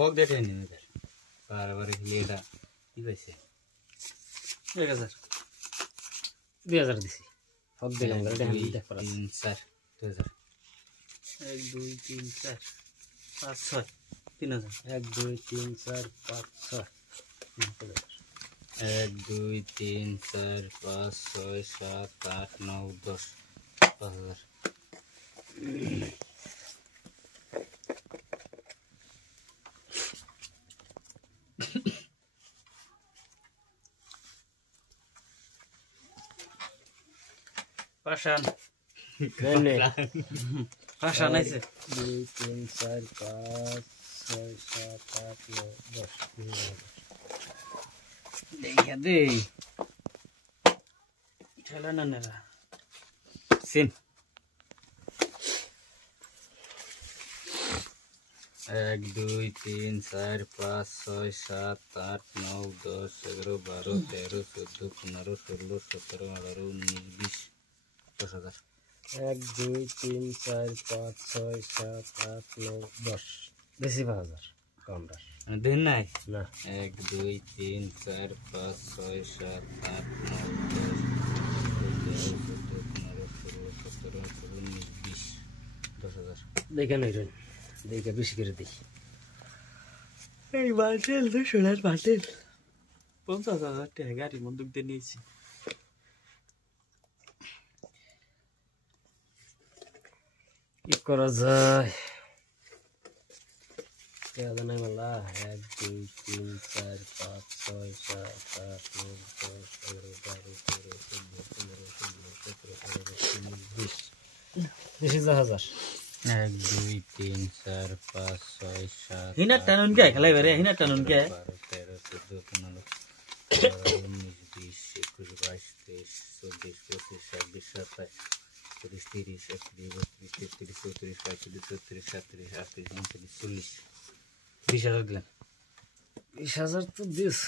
হক দেখে নিন বারবার এটা কি পাইছে 1000 2000 দিছি হক দেখে আমরা এটা হ্যান্ড দেখ পারা 3 4 2000 1 2 3 4 5 6 3000 1 2 3 4 5 6 1 2 3 4 5 6 7 8 9 10 5000 পাশান পাশান আইছে 2 3 4 5 6 7 8 9 10 দেখা দেই ঠেলা না নেরা সিন 1 2 3 4 5 6 7 8 9 10 11 12 13 14 15 16 17 18 19 20 10000 1 2 3 4 5 6 7 8 9 10 বেশি 5000 কাউন্টার দেন নাই না 1 2 3 4 5 6 7 8 9 10 11 12 13 14 15 16 17 18 19 20 10000 দেখে নাই রে দেখে বেশি করে দেখি এই বাটেল তো সোনার বাটেল 50000 টাকা গাড়ি বন্দুক দিয়ে নিয়েছি কি করা যায় কেদা নাই মালা 1 2 3 4 5 6 7 8 9 10 11 12 13 14 15 16 17 18 19 20 বেশি 1000 1 2 3 4 5 6 7 হিনা টানুন কে খেলাই বেরে হিনা টানুন কে 12 13 14 15 19 20 21 22 23 24 25 26 27 30 31 32 33 34 35 36 37 38 20000 দিলাম 20000 তো দিছ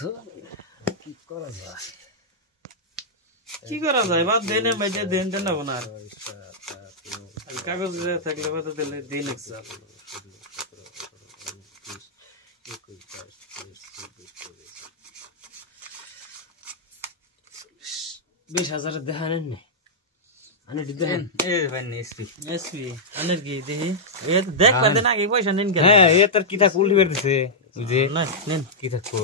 কি করা যায় বাদ দেনে বাইজে দেন দেন না বনার কাগজ থাকলে বাদ দিলে দিন এক্সাম 20000 দেখানেন না আনে দিবেন এ ভাই এসপি এসপি আনের কি দেখি এ দেখ পাতে না কি পয়সা নেন কেন হ্যাঁ এ তোর কি থাক উল্টি বের দিছে বুঝে না নেন কি থাকবো